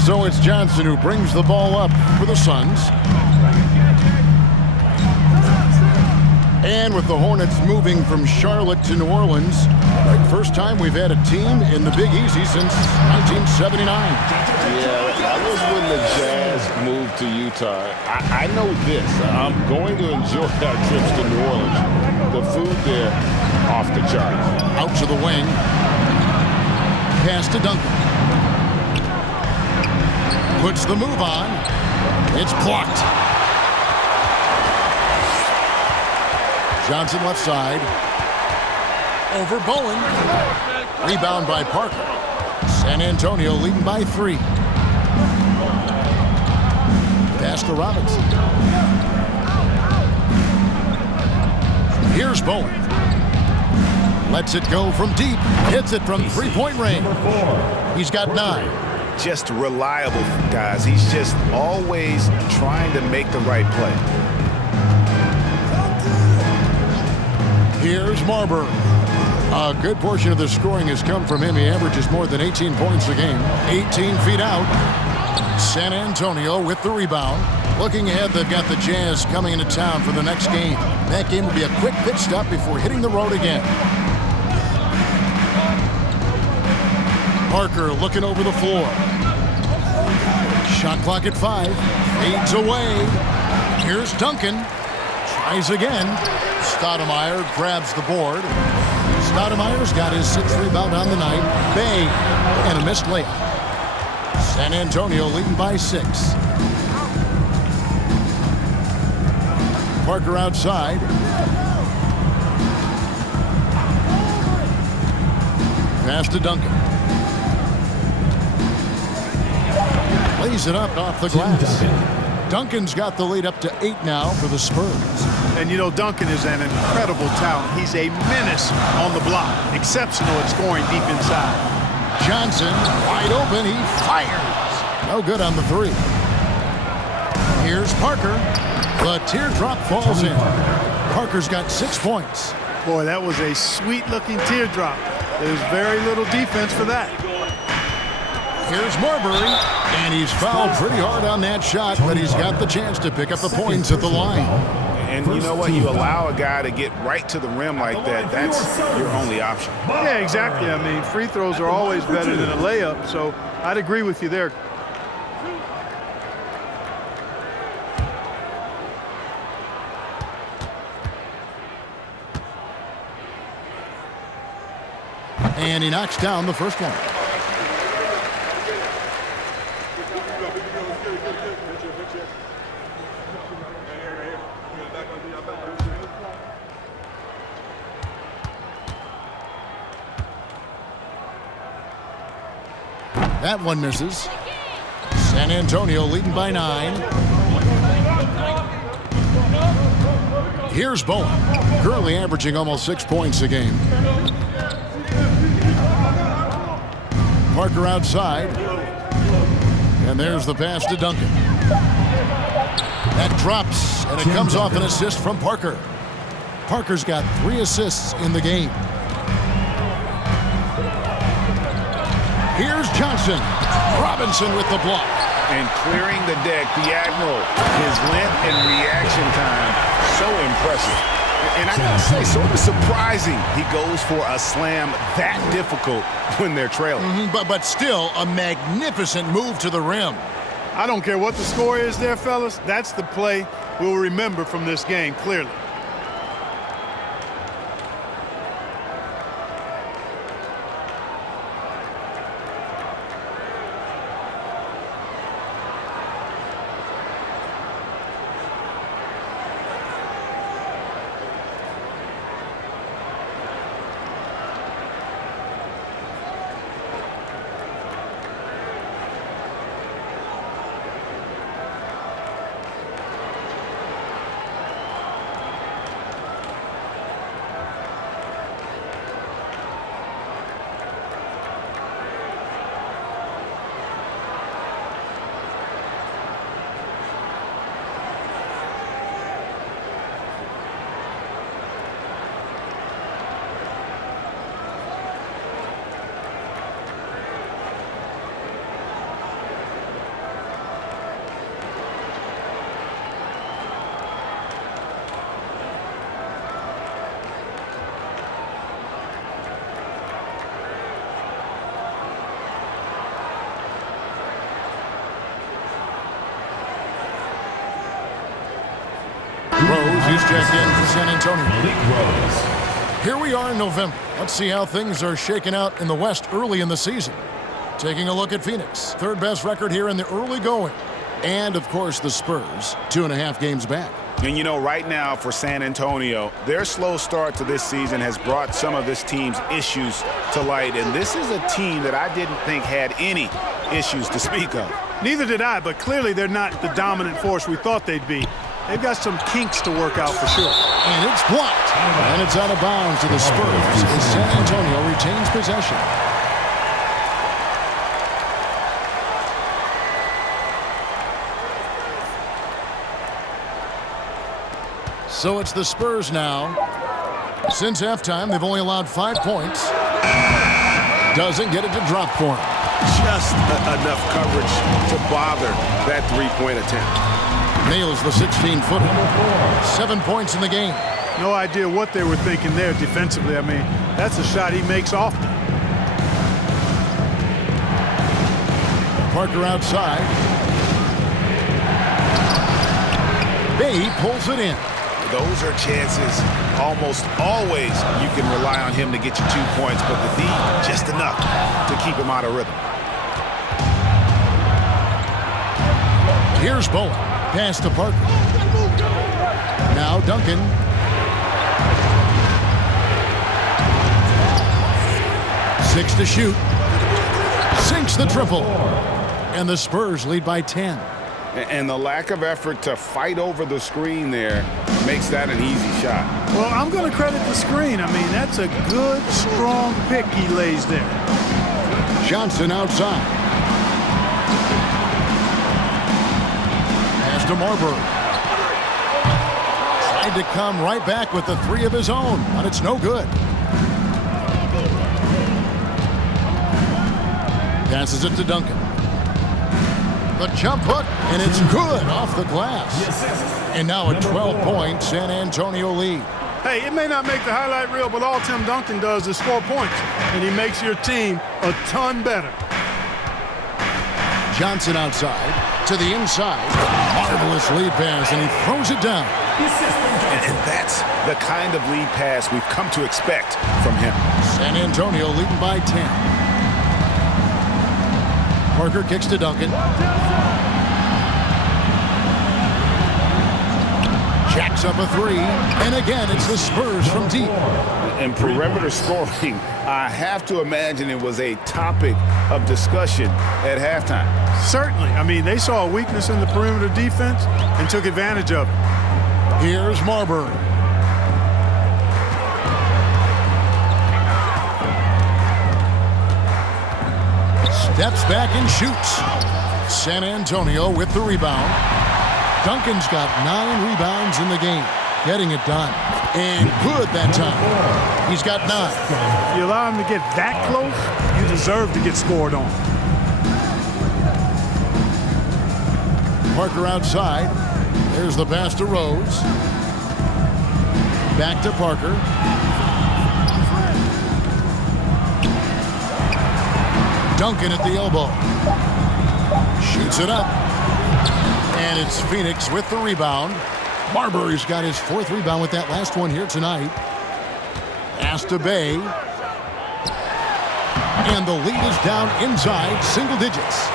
And so it's Johnson who brings the ball up for the Suns. And with the Hornets moving from Charlotte to New Orleans, first time we've had a team in the Big Easy since 1979. Yeah, that was when the Jazz moved to Utah. I know this. I'm going to enjoy our trips to New Orleans. The food there, off the charts. Out to the wing. Pass to Duncan. Puts the move on. It's blocked. Johnson left side. Over Bowen. Rebound by Parker. San Antonio leading by 3. Pass to Robinson. Here's Bowen. Lets it go from deep. Hits it from three-point range. He's got 9. Just reliable, guys. He's just always trying to make the right play. Here's Marbury. A good portion of the scoring has come from him. He averages more than 18 points a game. 18 feet out. San Antonio with the rebound. Looking ahead, they've got the Jazz coming into town for the next game. That game will be a quick pit stop before hitting the road again. Parker looking over the floor. Shot clock at 5. Fades away. Here's Duncan. Tries again. Stoudemire grabs the board. Stoudemire's got his 6th rebound on the night. Bang! And a missed layup. San Antonio leading by 6. Parker outside. Pass to Duncan. Lays it up off the glass. Duncan's got the lead up to 8 now for the Spurs. And you know, Duncan is an incredible talent. He's a menace on the block. Exceptional at scoring deep inside. Johnson wide open. He fires. No good on the 3. Here's Parker. The teardrop falls in. Parker's got 6 points. Boy, that was a sweet-looking teardrop. There's very little defense for that. Here's Marbury, and he's fouled pretty hard on that shot, but he's got the chance to pick up the points at the line. And you know what? You allow a guy to get right to the rim like that, that's your only option. Yeah, exactly. I mean, free throws are always better than a layup, so I'd agree with you there. And he knocks down the first one. That one misses. San Antonio leading by 9. Here's Bowen, currently averaging almost 6 points a game. Parker outside. And there's the pass to Duncan. That drops, and it comes off an assist from Parker. Parker's got 3 assists in the game. Here's Johnson. Robinson with the block. And clearing the deck, the Admiral. His length and reaction time, so impressive. And I gotta say, sort of surprising he goes for a slam that difficult when they're trailing. But still, a magnificent move to the rim. I don't care what the score is there, fellas. That's the play we'll remember from this game, clearly. check in for San Antonio. Here we are in November. Let's see how things are shaking out in the West early in the season. Taking a look at Phoenix. Third best record here in the early going. And, of course, the Spurs, 2.5 games back. And, you know, right now for San Antonio, their slow start to this season has brought some of this team's issues to light. And this is a team that I didn't think had any issues to speak of. Neither did I, but clearly they're not the dominant force we thought they'd be. They've got some kinks to work out for sure. And it's blocked. And it's out of bounds to the Spurs as San Antonio retains possession. So it's the Spurs now. Since halftime, they've only allowed 5 points. Doesn't get it to drop for him. Just enough coverage to bother that three-point attempt. Nails the 16-footer. 7 points in the game. No idea what they were thinking there defensively. I mean, that's a shot he makes often. Parker outside. Bay pulls it in. Those are chances almost always you can rely on him to get you 2 points, but the D just enough to keep him out of rhythm. Here's Bowen. Pass to Parker. Now Duncan. Six to shoot. Sinks the triple. And the Spurs lead by 10. And the lack of effort to fight over the screen there makes that an easy shot. Well, I'm going to credit the screen. I mean, that's a good, strong pick he lays there. Johnson outside. Pass to Marbury. Tried to come right back with the three of his own, but it's no good. Passes it to Duncan. The jump hook, and it's good off the glass. And now a 12-point San Antonio lead. Hey, it may not make the highlight reel, but all Tim Duncan does is score points, and he makes your team a ton better. Johnson outside to the inside. Marvelous lead pass, and he throws it down. And that's the kind of lead pass we've come to expect from him. San Antonio leading by 10. Parker kicks to Duncan. Jacks up a three, and again it's the Spurs from deep. And perimeter scoring, I have to imagine it was a topic of discussion at halftime. Certainly. I mean, they saw a weakness in the perimeter defense and took advantage of it. Here's Marbury. Steps back and shoots. San Antonio with the rebound. Duncan's got 9 rebounds in the game. Getting it done. And good that time. He's got 9. If you allow him to get that close, you deserve to get scored on. Parker outside. There's the pass to Rose. Back to Parker. Duncan at the elbow. Shoots it up. And it's Phoenix with the rebound. Marbury's got his 4th rebound with that last one here tonight. Pass to Bay. And the lead is down inside single digits.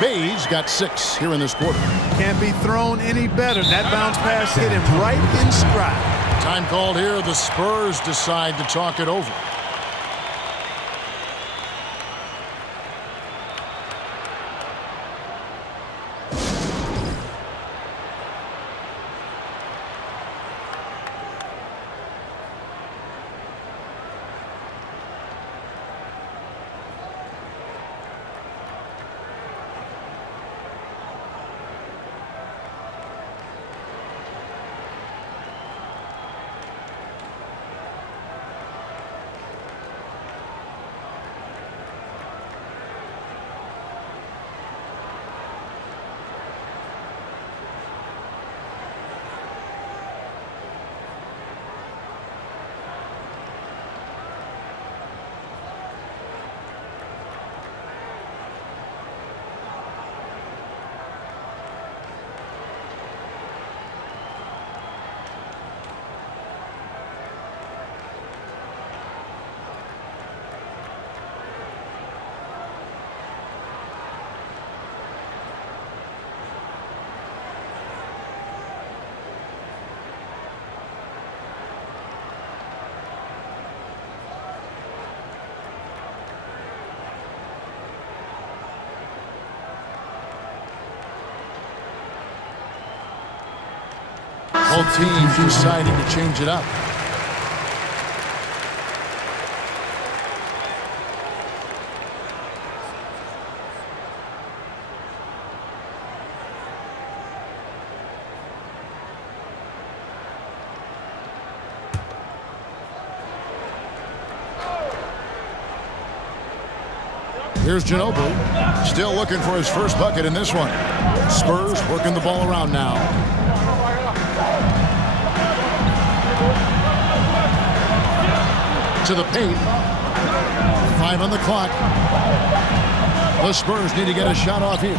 Bay's got 6 here in this quarter. Can't be thrown any better. That bounce pass hit him right in stride. Time called here. The Spurs decide to talk it over. Both teams deciding to change it up. Here's Ginobili, still looking for his first bucket in this one. Spurs working the ball around now. To the paint. 5 on the clock. The Spurs need to get a shot off here.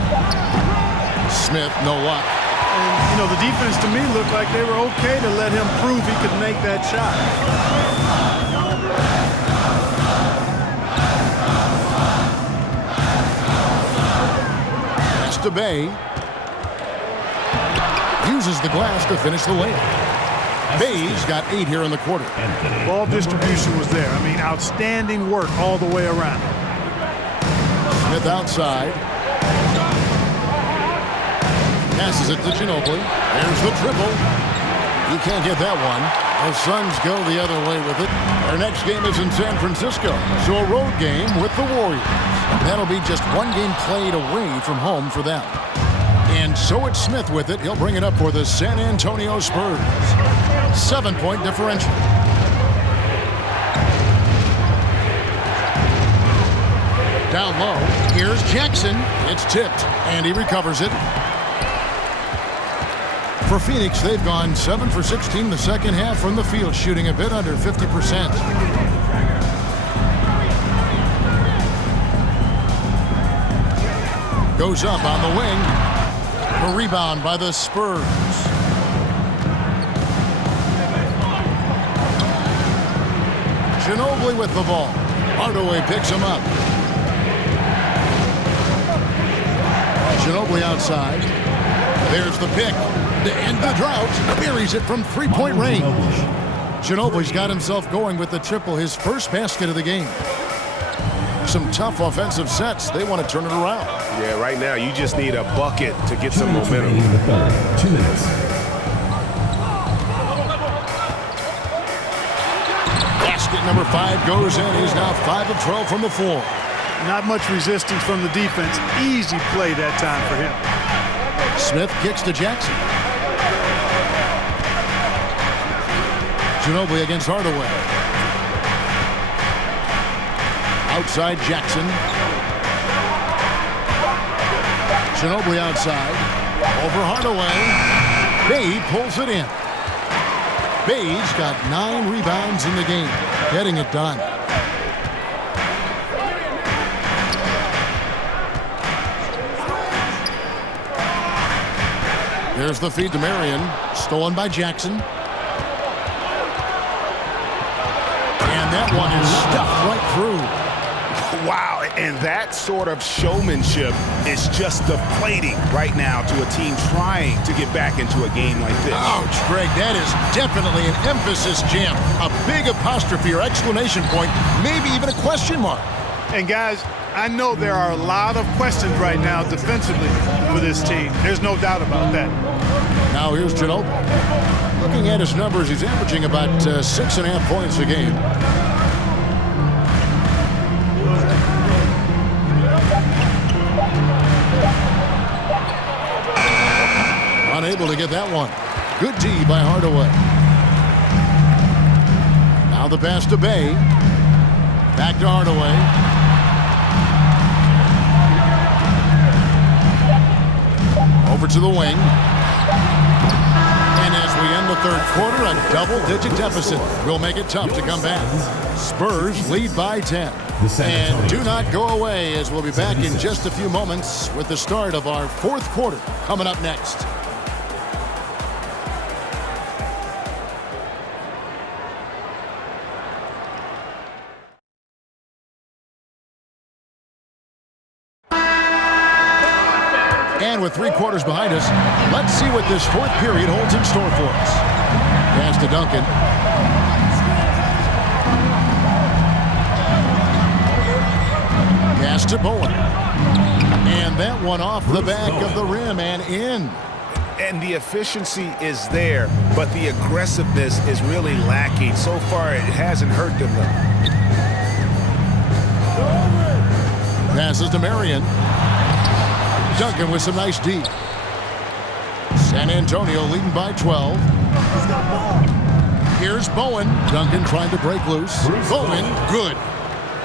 Smith, no luck. And, you know, the defense to me looked like they were okay to let him prove he could make that shot. To Bay. Uses the glass to finish the layup. Bay's got 8 here in the quarter. Ball distribution was there. I mean, outstanding work all the way around. Smith outside. Passes it to Ginobili. There's the triple. He can't get that one. The Suns go the other way with it. Their next game is in San Francisco, so a road game with the Warriors. That'll be just one game played away from home for them. And so it's Smith with it. He'll bring it up for the San Antonio Spurs. 7-point differential. Down low. Here's Jackson. It's tipped, and he recovers it. For Phoenix, they've gone 7 for 16 the second half from the field, shooting a bit under 50%. Goes up on the wing. The rebound by the Spurs. Ginobili with the ball. Hardaway picks him up. Ginobili outside. There's the pick. To end the drought, buries it from three-point range. Ginobili's got himself going with the triple, his first basket of the game. Some tough offensive sets. They want to turn it around. Yeah, right now you just need a bucket to get some momentum. 2 minutes. Basket number 5 goes in. He's now 5 of 12 from the floor. Not much resistance from the defense. Easy play that time for him. Smith kicks to Jackson. Ginobili against Hardaway. Outside Jackson. Ginobili outside. Over Hardaway. Bay pulls it in. Bay's got 9 rebounds in the game. Getting it done. There's the feed to Marion. Stolen by Jackson. And that one is stuffed right through. Wow, and that sort of showmanship is just deflating right now to a team trying to get back into a game like this. Ouch, Greg, that is definitely an emphasis jam. A big apostrophe or exclamation point, maybe even a question mark. And guys, I know there are a lot of questions right now defensively for this team. There's no doubt about that. Now here's Ginobili. Looking at his numbers, he's averaging about 6.5 points a game. Unable to get that one. Good D by Hardaway. Now the pass to Bay. Back to Hardaway. Over to the wing. And as we end the third quarter, a double-digit deficit will make it tough to come back. Spurs lead by 10. And do not go away, as we'll be back in just a few moments with the start of our fourth quarter coming up next. And with 3 quarters behind us, let's see what this fourth period holds in store for us. Pass to Duncan. Pass to Bowen. And that one off the back of the rim and in. And the efficiency is there, but the aggressiveness is really lacking. So far, it hasn't hurt them, though. Passes to Marion. Duncan with some nice D. San Antonio leading by 12. Here's Bowen. Duncan trying to break loose. Bowen, good.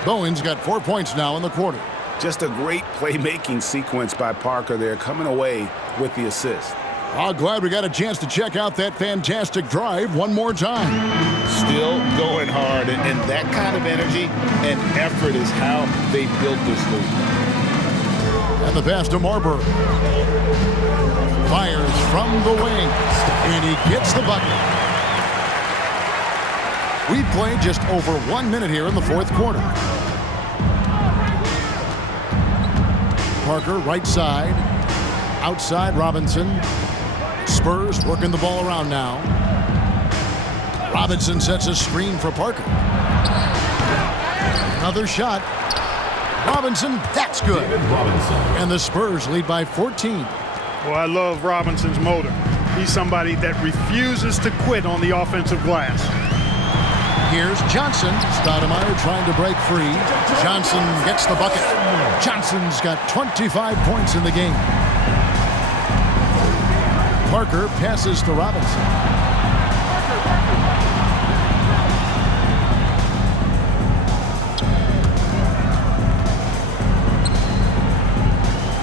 Bowen's got 4 points now in the quarter. Just a great playmaking sequence by Parker there, coming away with the assist. Oh, glad we got a chance to check out that fantastic drive one more time. Still going hard, and that kind of energy and effort is how they built this league. And the pass to Marbury. Fires from the wing, and he gets the bucket. We've played just over 1 minute here in the fourth quarter. Parker, right side. Outside, Robinson. Spurs working the ball around now. Robinson sets a screen for Parker. Another shot. Robinson, that's good. And the Spurs lead by 14. Well, I love Robinson's motor. He's somebody that refuses to quit on the offensive glass. Here's Johnson. Stoudemire trying to break free. Johnson gets the bucket. Johnson's got 25 points in the game. Parker passes to Robinson.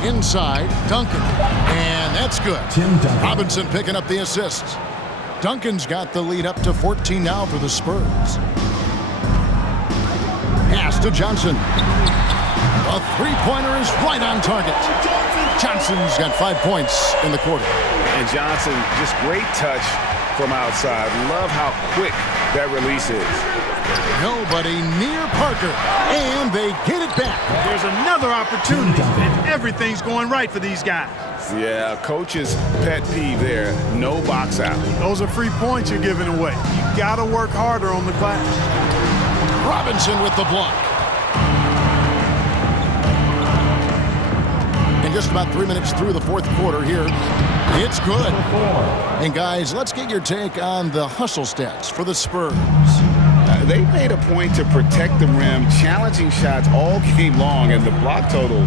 Inside, Duncan. And that's good. Robinson picking up the assists. Duncan's got the lead up to 14 now for the Spurs. Pass to Johnson. A three-pointer is right on target. Johnson's got 5 points in the quarter. And Johnson, just great touch from outside. Love how quick that release is. Nobody near Parker, and they get it back. There's another opportunity, and everything's going right for these guys. Yeah, coach's pet peeve there. No box out. Those are free points you're giving away. You got to work harder on the glass. Robinson with the block. And just about 3 minutes through the fourth quarter here. It's good. And guys, let's get your take on the hustle stats for the Spurs. They made a point to protect the rim, challenging shots all game long, and the block total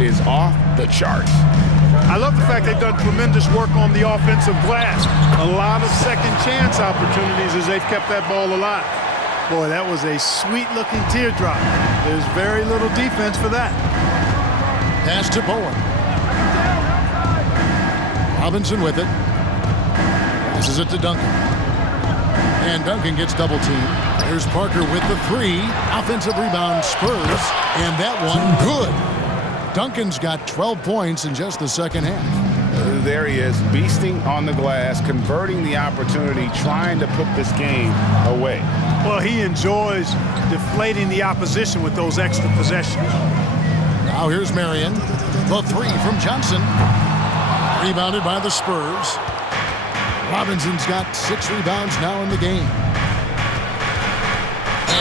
is off the charts. I love the fact they've done tremendous work on the offensive glass. A lot of second chance opportunities as they've kept that ball alive. Boy, that was a sweet-looking teardrop. There's very little defense for that. Pass to Bowen. Robinson with it. Passes it to Duncan. And Duncan gets double-teamed. There's Parker with the three. Offensive rebound, Spurs. And that one, good. Duncan's got 12 points in just the second half. There he is, beasting on the glass, converting the opportunity, trying to put this game away. Well, he enjoys deflating the opposition with those extra possessions. Now here's Marion. The three from Johnson. Rebounded by the Spurs. Robinson's got 6 rebounds now in the game.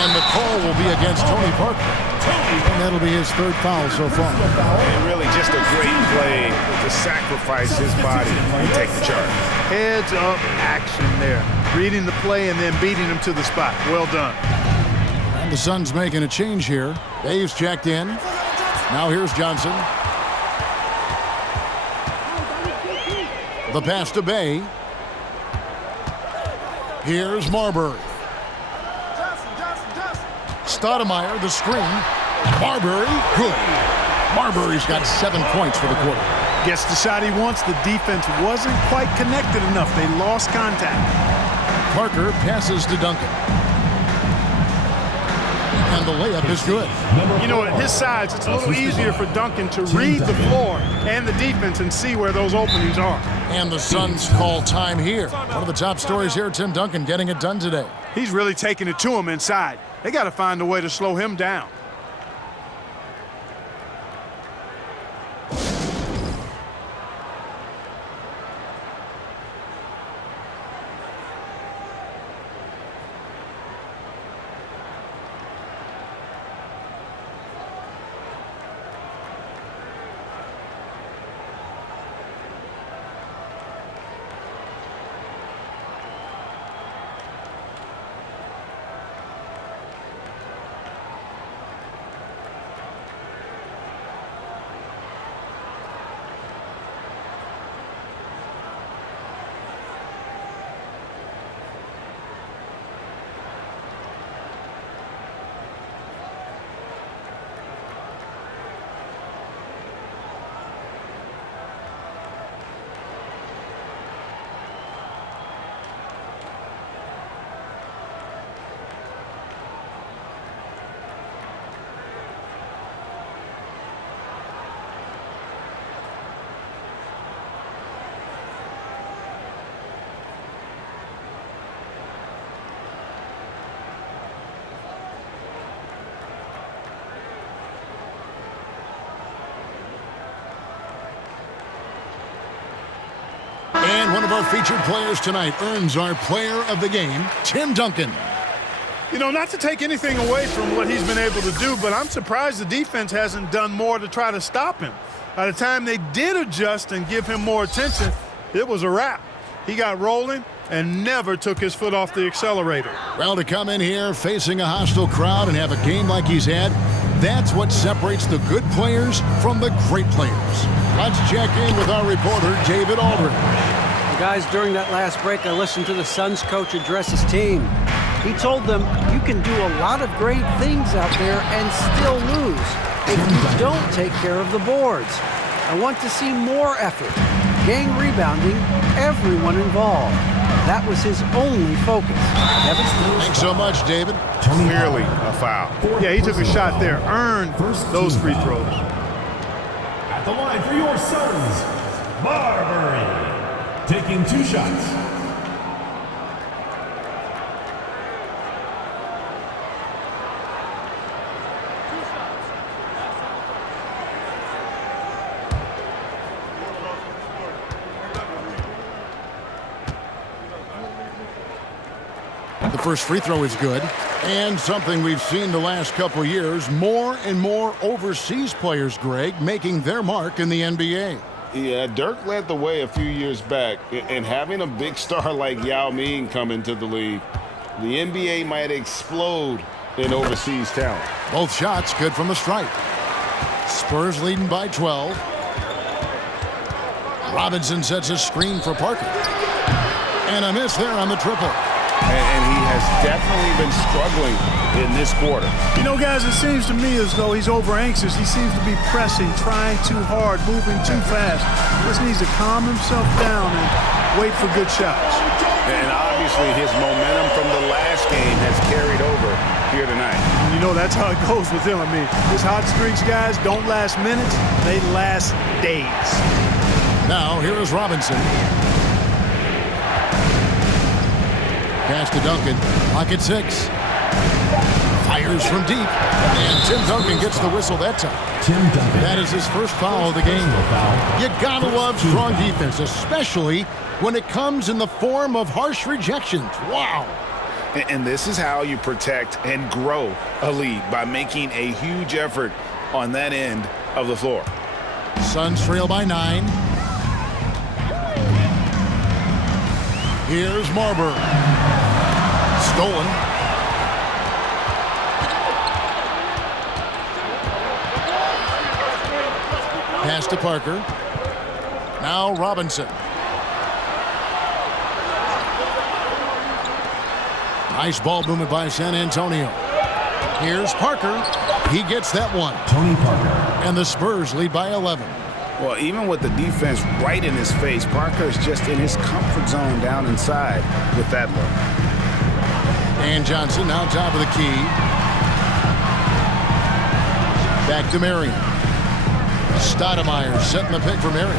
And the call will be against Tony Parker. And that'll be his 3rd foul so far. And really just a great play to sacrifice his body and take the charge. Heads up action there. Reading the play and then beating him to the spot. Well done. And the Suns making a change here. Dave's checked in. Now here's Johnson. The pass to Bay. Here's Marbury. Stoudemire, the screen. Marbury, good. Marbury's got 7 points for the quarter. Gets the shot he wants. The defense wasn't quite connected enough. They lost contact. Parker passes to Duncan. And the layup is good. You know, at his size, it's a little easier for Duncan to read the floor and the defense and see where those openings are. And the Suns call time here. One of the top stories here, Tim Duncan getting it done today. He's really taking it to him inside. They got to find a way to slow him down. And one of our featured players tonight earns our player of the game, Tim Duncan. You know, not to take anything away from what he's been able to do, but I'm surprised the defense hasn't done more to try to stop him. By the time they did adjust and give him more attention, it was a wrap. He got rolling and never took his foot off the accelerator. Well, to come in here facing a hostile crowd and have a game like he's had, that's what separates the good players from the great players. Let's check in with our reporter, David Aldridge. Guys, during that last break, I listened to the Suns coach address his team. He told them, you can do a lot of great things out there and still lose if you don't take care of the boards. I want to see more effort, gang rebounding, everyone involved. That was his only focus. Thanks so much, David. Clearly a foul. Yeah, he took a shot there, earned those free throws. At the line for your Suns, Marbury, taking 2 shots. The first free throw is good. And something we've seen the last couple years, more and more overseas players, Greg, making their mark in the NBA. Yeah, Dirk led the way a few years back, and having a big star like Yao Ming come into the league, the NBA might explode in overseas talent. Both shots good from the stripe. Spurs leading by 12. Robinson sets a screen for Parker. And a miss there on the triple. And he has definitely been struggling in this quarter. You know, guys, it seems to me as though he's over-anxious. He seems to be pressing, trying too hard, moving too fast. Just needs to calm himself down and wait for good shots. And obviously his momentum from the last game has carried over here tonight. You know, that's how it goes with him. I mean, his hot streaks, guys, don't last minutes. They last days. Now, here is Robinson. Pass to Duncan. Clock at 6. Fires from deep. And Tim Duncan gets the whistle that time. Tim Duncan. That is his first foul of the game. You gotta love strong defense, especially when it comes in the form of harsh rejections. Wow. And this is how you protect and grow a lead, by making a huge effort on that end of the floor. Suns trail by 9. Here's Marbury. Stolen. Pass to Parker. Now Robinson. Nice ball movement by San Antonio. Here's Parker. He gets that one. Tony Parker. And the Spurs lead by 11. Well, even with the defense right in his face, Parker's just in his comfort zone down inside with that look. And Johnson now top of the key. Back to Marion. Stoudemire setting the pick for Marion.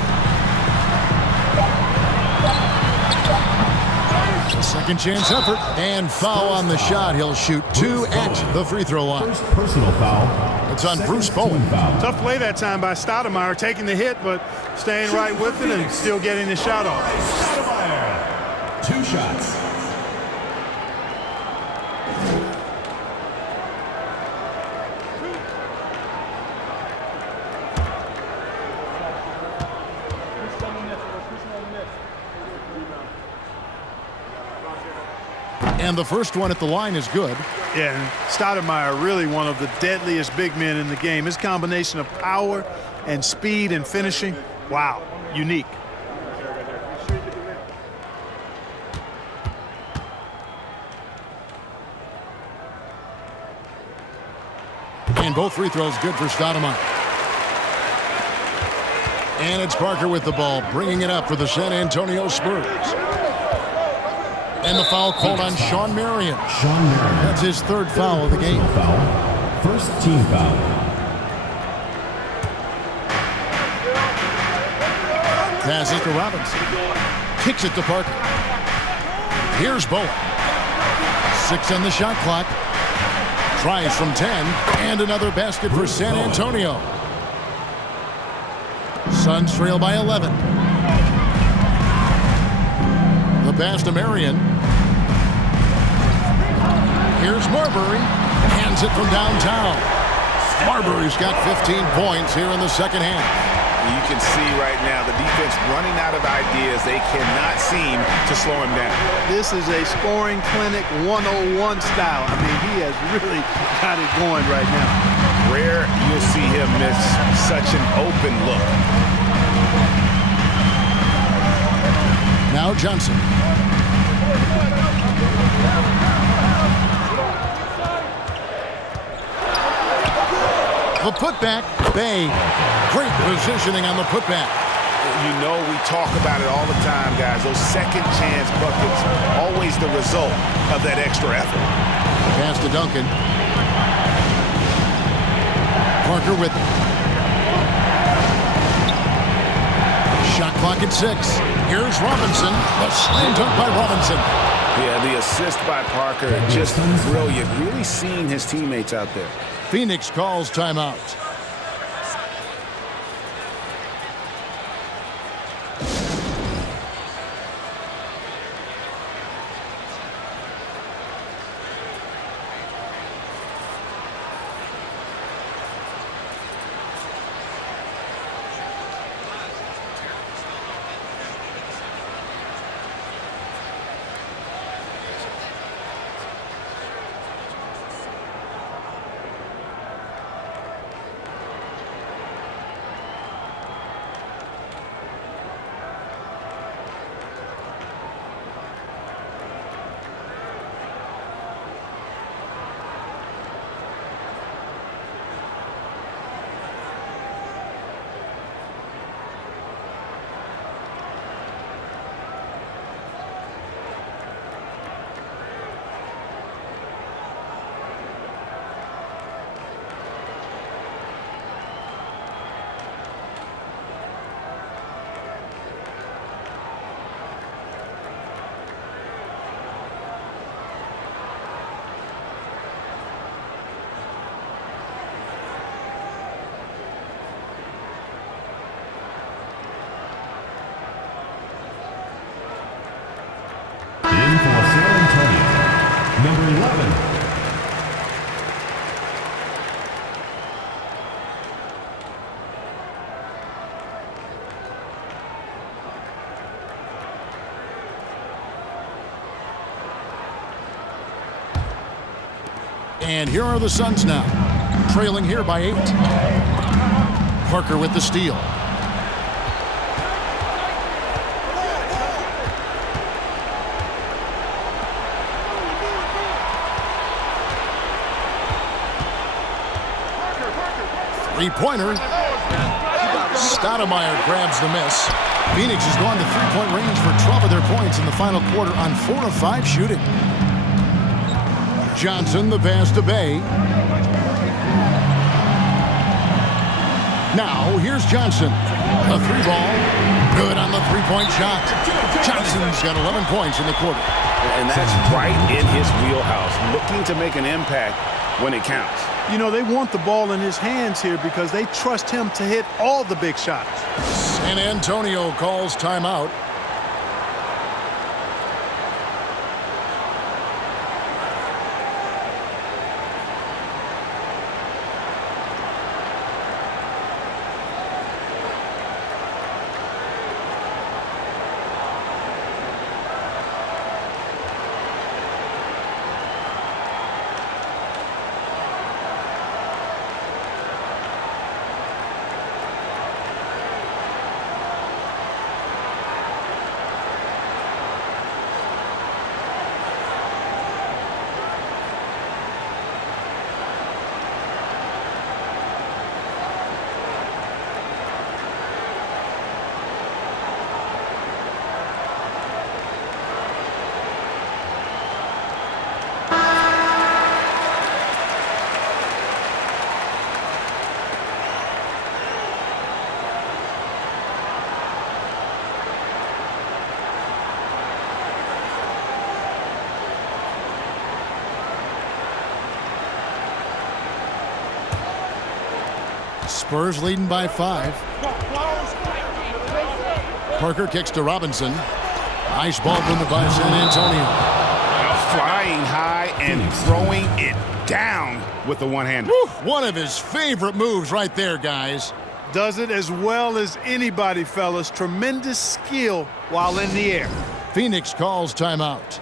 A second chance effort. And foul on the shot. He'll shoot 2 at the free throw line. First personal foul. It's on Bruce Bowen. Tough play that time by Stoudemire, taking the hit, but staying right with it and still getting the shot off. Stoudemire. 2 shots. And the first one at the line is good. Yeah, and Stoudemire, really one of the deadliest big men in the game. His combination of power and speed and finishing, wow, unique. And both free throws good for Stoudemire. And it's Parker with the ball, bringing it up for the San Antonio Spurs. And the foul called on Shawn Marion. Shawn Marion. That's his third foul of the game. Foul. First team foul. Passes to Robinson. Kicks it to Parker. Here's Bowen. 6 on the shot clock. Tries from 10. And another basket for San Antonio. Suns trail by 11. pass to Marion. Here's Marbury. Hands it from downtown. Marbury's got 15 points here in the second half. You can see right now the defense running out of ideas. They cannot seem to slow him down. This is a scoring clinic 101 style. I mean, he has really got it going right now. Rare you'll see him miss such an open look. Now Johnson. The putback, Bay. Great positioning on the putback. You know we talk about it all the time, guys. Those second chance buckets, always the result of that extra effort. Pass to Duncan. Parker with it. Shot clock at 6. Here's Robinson. The slam dunk by Robinson. Yeah, the assist by Parker, just brilliant. Really seeing his teammates out there. Phoenix calls timeout. In for San Antonio, number 11. And here are the Suns now, trailing here by 8. Parker with the steal. Three-pointer. Stoudemire grabs the miss. Phoenix has gone to three-point range for 12 of their points in the final quarter on 4 of 5 shooting. Johnson, the pass to Bay. Now, here's Johnson. A three ball. Good on the three-point shot. Johnson's got 11 points in the quarter. And that's right in his wheelhouse, looking to make an impact when it counts. You know, they want the ball in his hands here because they trust him to hit all the big shots. San Antonio calls timeout. Spurs leading by 5. Parker kicks to Robinson. Nice ball movement by San Antonio. Flying high and throwing it down with the one-hander. One of his favorite moves right there, guys. Does it as well as anybody, fellas. Tremendous skill while in the air. Phoenix calls timeout.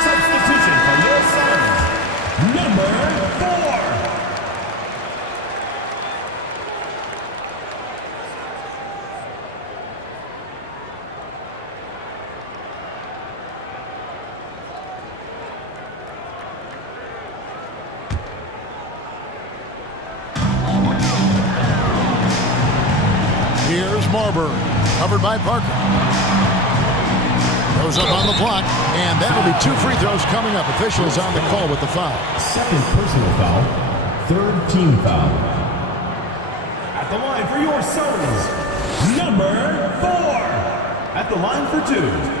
Substitution for your Suns, number 4. Here's Marbury, covered by Parker. Goes up on the block, and that'll be 2 free throws coming up. Officials on the call with the foul. Second personal foul, third team foul. At the line for your Suns, number 4. At the line for 2.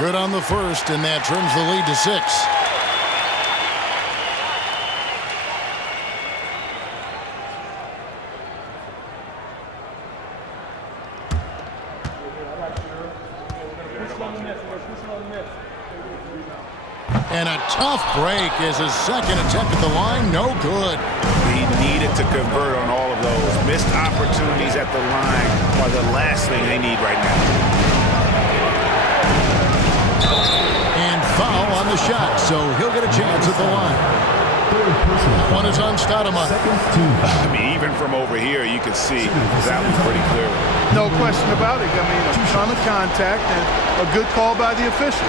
Good on the first, and that trims the lead to 6. And a tough break is his second attempt at the line. No good. He needed to convert on all of those. Missed opportunities at the line are the last thing they need right now. And foul on the shot, so he'll get a chance at the line. Third personal foul. One is on Stoudemire. Second team foul. I mean, even from over here, you can see that was pretty clear. No question about it. I mean, a ton of contact and a good call by the official.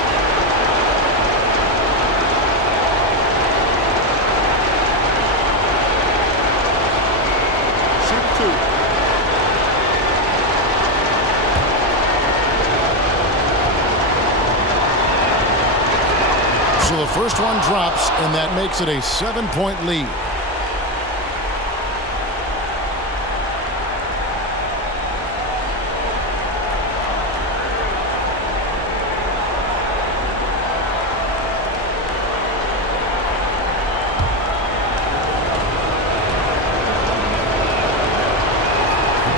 So the first one drops, and that makes it a 7-point lead.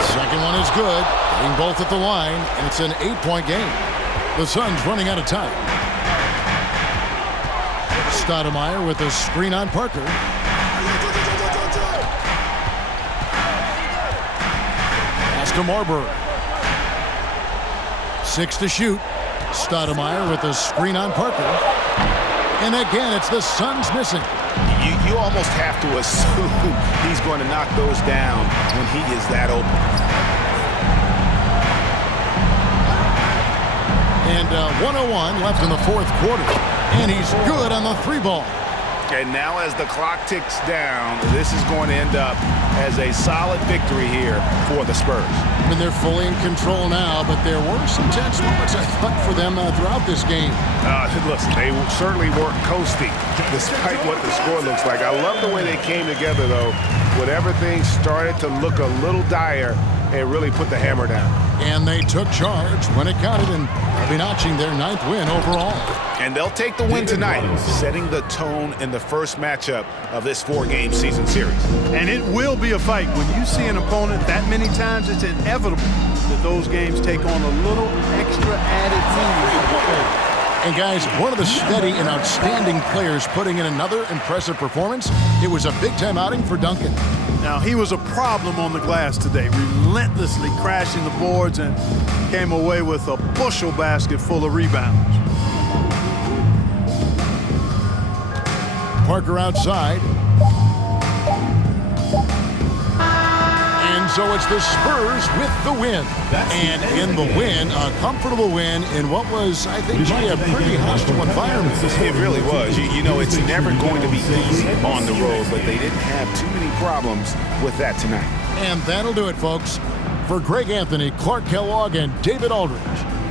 Second one is good, getting both at the line, and it's an 8-point game. The Suns running out of time. Stoudemire with a screen on Parker. Pass to Marbury. 6 to shoot. Stoudemire with a screen on Parker. And again, it's the Suns missing. You almost have to assume he's going to knock those down when he is that open. And 1:01 left in the fourth quarter. And he's good on the 3-ball. And now as the clock ticks down, this is going to end up as a solid victory here for the Spurs. And they're fully in control now, but there were some tense moments, I thought, for them throughout this game. Listen, they certainly weren't coasting despite what the score looks like. I love the way they came together, though, whenever things started to look a little dire, they really put the hammer down. And they took charge when it counted, and they'll be notching their 9th win overall. And they'll take the win tonight, setting the tone in the first matchup of this 4-game season series. And it will be a fight. When you see an opponent that many times, it's inevitable that those games take on a little extra added meaning. And guys, one of the steady and outstanding players putting in another impressive performance, it was a big-time outing for Duncan. Now, he was a problem on the glass today, relentlessly crashing the boards and came away with a bushel basket full of rebounds. Parker outside. And so it's the Spurs with the win. And in the win, a comfortable win in what was, I think, a pretty hostile environment. It really was. You know, it's never going to be easy on the road, but they didn't have too many problems with that tonight. And that'll do it, folks. For Greg Anthony, Clark Kellogg, and David Aldridge,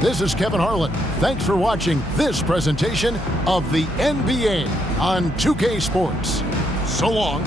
this is Kevin Harlan. Thanks for watching this presentation of the NBA on 2K Sports. So long.